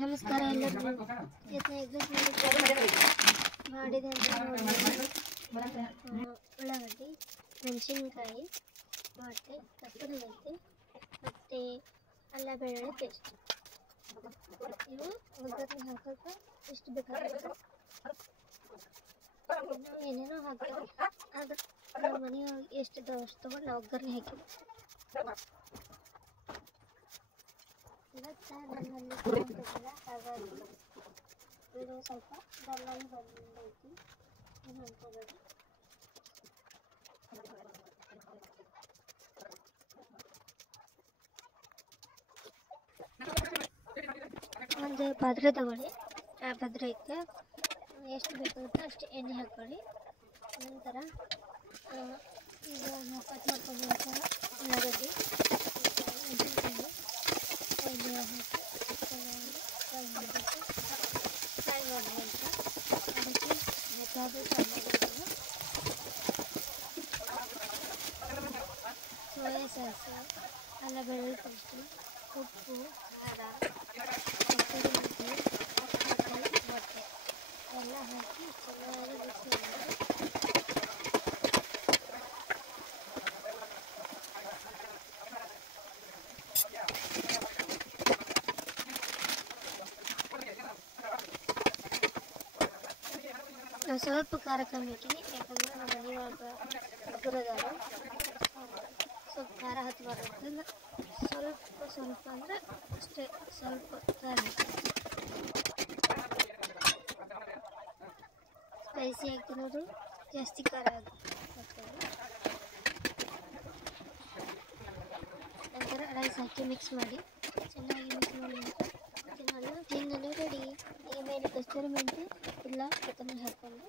ನಮಸ್ಕಾರ ಎಲ್ಲರಿಗೂ. ಇವತ್ತು ಎಗ್ ರೈಸ್ ಮಾಡಿದೆ ಅಂತ ನೋಡಿ. ಉಳ್ಳಾಗಡ್ಡಿ, ಮೆಣಸಿನ್ಕಾಯಿ, ಮತ್ತು ಕಸ್ತೂರಿ ಮೆಂತೆ ಮತ್ತು ಅಲ್ಲ ಬೆಳ್ಳುಳ್ಳಿ ಪೇಸ್ಟ್ ಇವು ಒಗ್ಗರಣೆ ಹಾಕೋಕೆ ಎಷ್ಟು ಬೇಕಾಗುತ್ತೆ. ನಾವು ಏನೇನೋ ಹಾಕ್ತೀವಿ, ಆದರೆ ನಮ್ಮ ಮನೆಯೊಳಗೆ ಎಷ್ಟಿದ್ದಾವೆ ಅಷ್ಟು ತೊಗೊಂಡು ನಾವು ಒಗ್ಗರಣೆ ಹಾಕಿದ್ವಿ. ಇವತ್ತು ನನ್ನಲ್ಲಿ ತೊಗೊಂಡಿಲ್ಲ, ಹಾಗಾಗಿ ಇದು ಸ್ವಲ್ಪ ನನ್ನಲ್ಲಿ ಬಂದೈತಿ. ಏನು ಅನ್ಕೋಬೇಡಿ. ಒಂದು ಪಾತ್ರೆ ತಗೊಳ್ಳಿ. ಆ ಪಾತ್ರೆಗೆ ಎಷ್ಟು ಬೇಕಾಗುತ್ತೆ ಅಷ್ಟು ಎಣ್ಣೆ ಹಾಕ್ಕೊಳ್ಳಿ. ನಂತರ ಈಗ ನಾವು ಕಟ್ ಮಾಡ್ಕೊಂಡಂಥ ಉಳ್ಳಾಗಡ್ಡಿ, ಮೆಣಸಿನ್ಕಾಯಿ ಹಾಕಿ ಫ್ರೈ ಮಾಡಬೇಕು. ಫ್ರೈ ಮಾಡಿದಂಥ ಅದಕ್ಕೆ ಹೆಚ್ಚಾದ ಟೊಮೆಟೊ, ಸೋಯಾ ಸಾಸು, ಅಲ್ಲ ಬೆಳ್ಳುಳ್ಳಿ ಪೇಸ್ಟು, ಉಪ್ಪು, ಖಾರ, ಕಸ್ತೂರಿ ಮೆಂತೆ, ಮೊಟ್ಟೆ ಎಲ್ಲ ಹಾಕಿ ಚೆನ್ನಾಗಿ ಮಿಕ್ಸ್ ಮಾಡಿ. ನಾವು ಸ್ವಲ್ಪ ಖಾರ ಕಮ್ಮಿ ಹಾಕಿನಿ, ಯಾಕಂದರೆ ನಮ್ಮ ಮನೆಯೊಳಗೆ ಹುಡುಗರದಾರ, ಸ್ವಲ್ಪ ಖಾರ ಹತ್ತಬಾರ್ದು. ಸ್ವಲ್ಪ ಅಂದರೆ ಅಷ್ಟೇ, ಸ್ವಲ್ಪ ಖಾರ ಸ್ಪೈಸಿ ಹಾಕಿರೋದು ಜಾಸ್ತಿ ಖಾರ ಹಾಕ್ತದೆ. ನಂತರ ರೈಸ್ ಹಾಕಿ ಮಿಕ್ಸ್ ಮಾಡಿ, ಚೆನ್ನಾಗಿ ಮಿಕ್ಸ್ ಮಾಡಿ ತಿನ್ನಲು ರೆಡಿ. ಈ ಮೇಲೆ ಕಸ್ತೂರಿ ಮೆಂತೆ ಇಲ್ಲ ಕೊತ್ತಂಬರಿ ಹಾಕ್ಕೊಂಡು